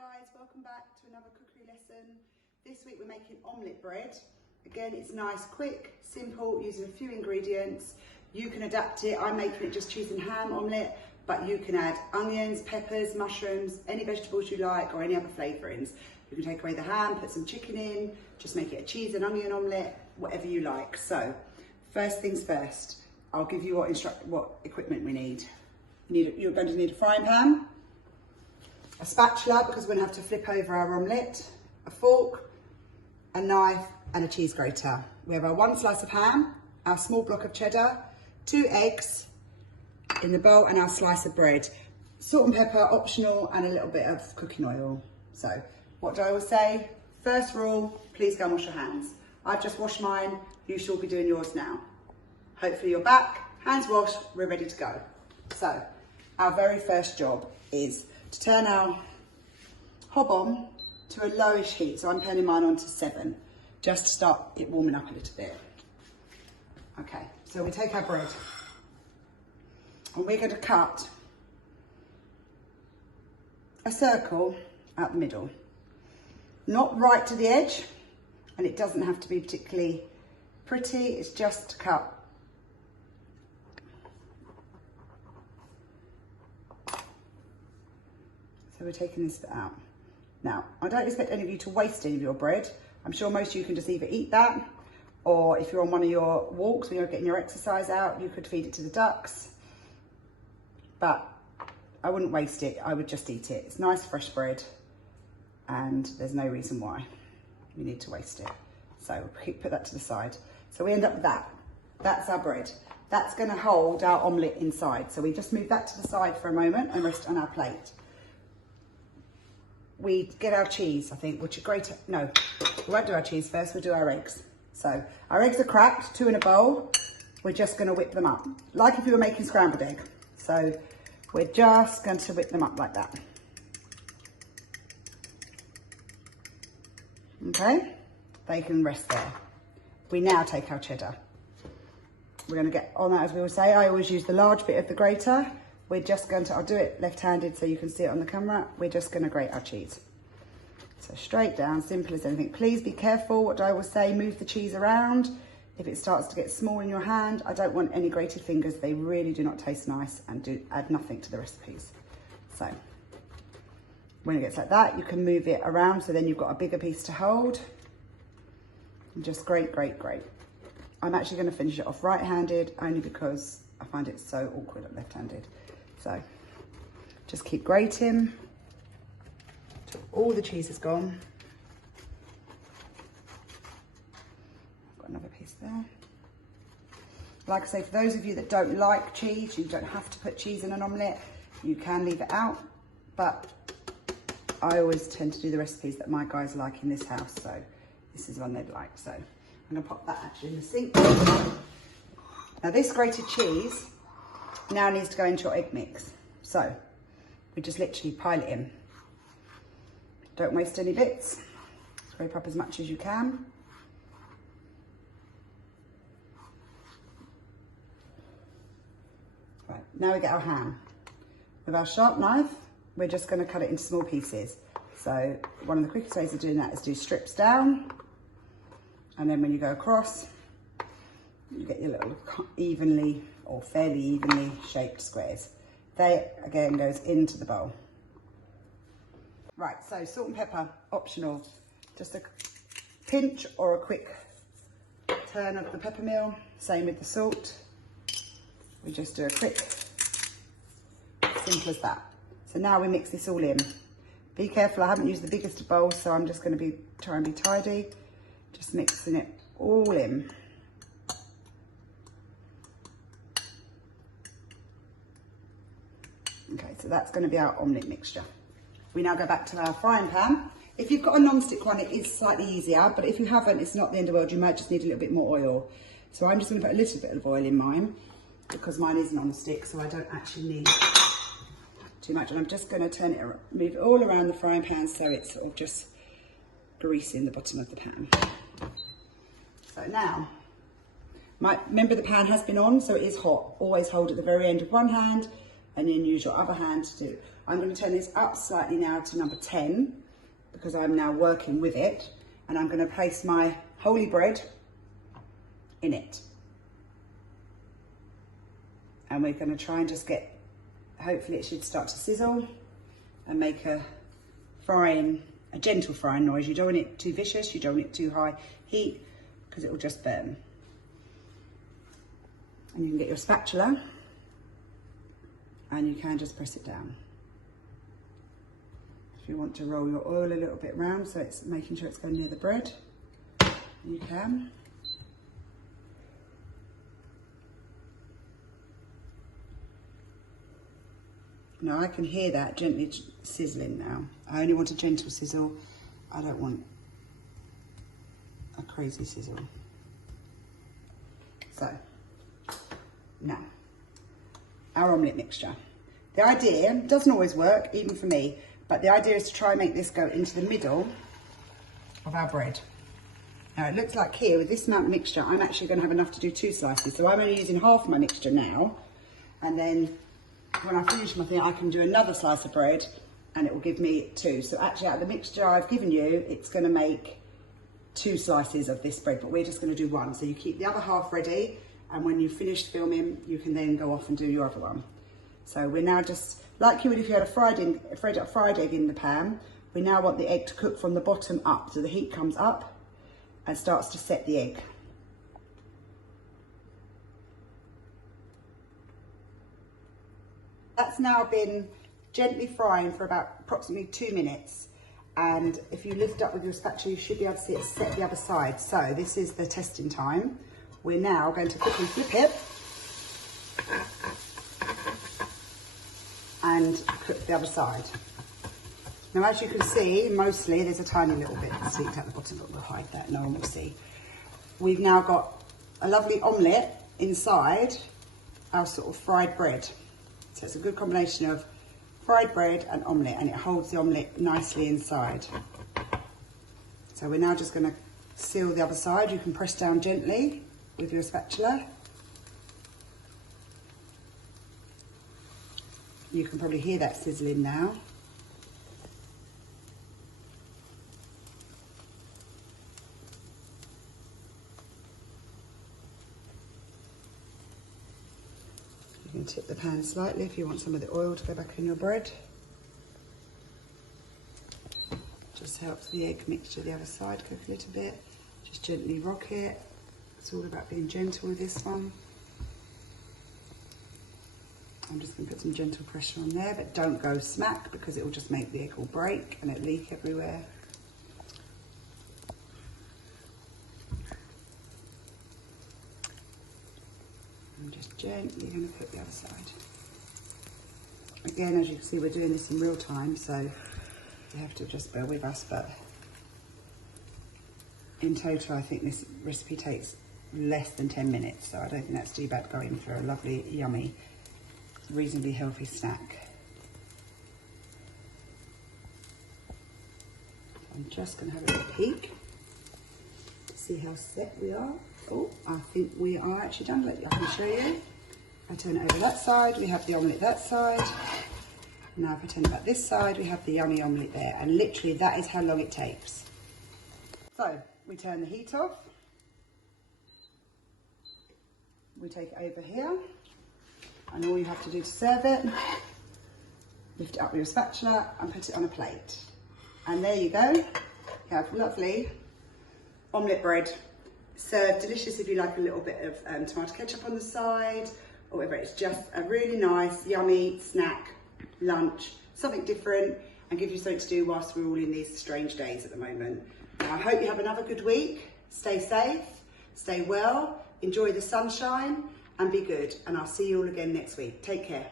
guys, welcome back to another cookery lesson. This week we're making omelette bread. Again, it's nice, quick, simple, using a few ingredients. You can adapt it. I'm making it just cheese and ham omelette, but you can add onions, peppers, mushrooms, any vegetables you like, or any other flavourings. You can take away the ham, put some chicken in, just make it a cheese and onion omelette, whatever you like. So, first things first, I'll give you what equipment we need. You're going to need a frying pan, a spatula because we're going to have to flip over our omelette, a fork, a knife and a cheese grater. We have our 1 slice of ham, our small block of cheddar, 2 eggs in the bowl and our slice of bread. Salt and pepper, optional, and a little bit of cooking oil. So what do I always say? First rule, please go and wash your hands. I've just washed mine, you should all be doing yours now. Hopefully you're back, hands washed, we're ready to go. So our very first job is to turn our hob on to a lowish heat. So I'm turning mine on to 7, just to start it warming up a little bit. Okay, so we take our bread and we're going to cut a circle out the middle. Not right to the edge, and it doesn't have to be particularly pretty, it's just to cut. So we're taking this bit out. Now, I don't expect any of you to waste any of your bread. I'm sure most of you can just either eat that, or if you're on one of your walks when you're getting your exercise out, you could feed it to the ducks. But I wouldn't waste it, I would just eat it. It's nice fresh bread, and there's no reason why you need to waste it. So put that to the side. So we end up with that. That's our bread. That's gonna hold our omelette inside. So we just move that to the side for a moment and rest on our plate. We get our cheese, I think, which are great. No, we won't do our cheese first, we'll do our eggs. So our eggs are cracked, 2 in a bowl. We're just gonna whip them up, like if you were making scrambled egg. So we're just going to whip them up like that. Okay, they can rest there. We now take our cheddar. We're gonna get on that, as we always say. I always use the large bit of the grater. We're just going to, I'll do it left-handed so you can see it on the camera. We're just going to grate our cheese. So straight down, simple as anything. Please be careful, what I will say, move the cheese around. If it starts to get small in your hand, I don't want any grated fingers. They really do not taste nice and do add nothing to the recipes. So when it gets like that, you can move it around so then you've got a bigger piece to hold. And just grate, grate, grate. I'm actually going to finish it off right-handed only because I find it so awkward at left-handed. So just keep grating till all the cheese is gone. I've got another piece there. Like I say, for those of you that don't like cheese, you don't have to put cheese in an omelette. You can leave it out, but I always tend to do the recipes that my guys like in this house. So this is one they'd like. So I'm gonna pop that actually in the sink. Now this grated cheese now needs to go into your egg mix. So we just literally pile it in. Don't waste any bits. Scrape up as much as you can. Right, now we get our ham. With our sharp knife, we're just going to cut it into small pieces. So one of the quickest ways of doing that is do strips down. And then when you go across, you get your little evenly or fairly evenly shaped squares. They again goes into the bowl. Right, so salt and pepper, optional. Just a pinch or a quick turn of the pepper mill. Same with the salt. We just do a quick, simple as that. So now we mix this all in. Be careful, I haven't used the biggest of bowls, so I'm just going to try and be tidy. Just mixing it all in. Okay, so that's going to be our omelette mixture. We now go back to our frying pan. If you've got a non-stick one, it is slightly easier, but if you haven't, it's not the end of the world. You might just need a little bit more oil. So I'm just going to put a little bit of oil in mine because mine is non-stick, so I don't actually need too much. And I'm just going to turn it around, move it all around the frying pan so it's sort of just greasing the bottom of the pan. So now, remember the pan has been on, so it is hot. Always hold at the very end of one hand and then use your other hand to do. I'm going to turn this up slightly now to number 10 because I'm now working with it, and I'm going to place my holy bread in it. And we're going to try and just get, hopefully it should start to sizzle and make a gentle frying noise. You don't want it too vicious, you don't want it too high heat because it will just burn. And you can get your spatula and you can just press it down. If you want to roll your oil a little bit round so it's making sure it's going near the bread, you can. Now I can hear that gently sizzling now. I only want a gentle sizzle. I don't want a crazy sizzle. So, now, our omelette mixture. The idea, doesn't always work, even for me, but the idea is to try and make this go into the middle of our bread. Now it looks like here, with this amount of mixture, I'm actually going to have enough to do 2 slices. So I'm only using half my mixture now, and then when I finish my thing, I can do another slice of bread and it will give me 2. So actually out of the mixture I've given you, it's going to make 2 slices of this bread, but we're just going to do 1. So you keep the other half ready, and when you've finished filming, you can then go off and do your other one. So we're now just, like you would if you had a fried egg in the pan, we now want the egg to cook from the bottom up. So the heat comes up and starts to set the egg. That's now been gently frying for about approximately 2 minutes. And if you lift up with your spatula, you should be able to see it set the other side. So this is the testing time. We're now going to quickly flip it and cook the other side. Now, as you can see, mostly there's a tiny little bit sneaked at the bottom, but we'll hide that, no one will see. We've now got a lovely omelette inside our sort of fried bread. So it's a good combination of fried bread and omelette, and it holds the omelette nicely inside. So we're now just going to seal the other side. You can press down gently with your spatula. You can probably hear that sizzling now. You can tip the pan slightly if you want some of the oil to go back in your bread. Just helps the egg mixture the other side cook a little bit. Just gently rock it. It's all about being gentle with this one. I'm just going to put some gentle pressure on there, but don't go smack because it will just make the egg all break and it leak everywhere. I'm just gently going to put the other side. Again, as you can see, we're doing this in real time, so you have to just bear with us, but in total, I think this recipe takes less than 10 minutes, so I don't think that's too bad going for a lovely, yummy, reasonably healthy snack. I'm just going to have a little peek, see how set we are. Oh, I think we are actually done. I can show you. I turn it over that side, we have the omelette that side. Now if I turn it back this side, we have the yummy omelette there, and literally that is how long it takes. So we turn the heat off. We take it over here, and all you have to do to serve it, lift it up with your spatula and put it on a plate. And there you go. You have lovely omelette bread. Served delicious if you like a little bit of tomato ketchup on the side, or whatever. It's just a really nice, yummy snack, lunch, something different, and give you something to do whilst we're all in these strange days at the moment. Now, I hope you have another good week. Stay safe, stay well, enjoy the sunshine, and be good. And I'll see you all again next week. Take care.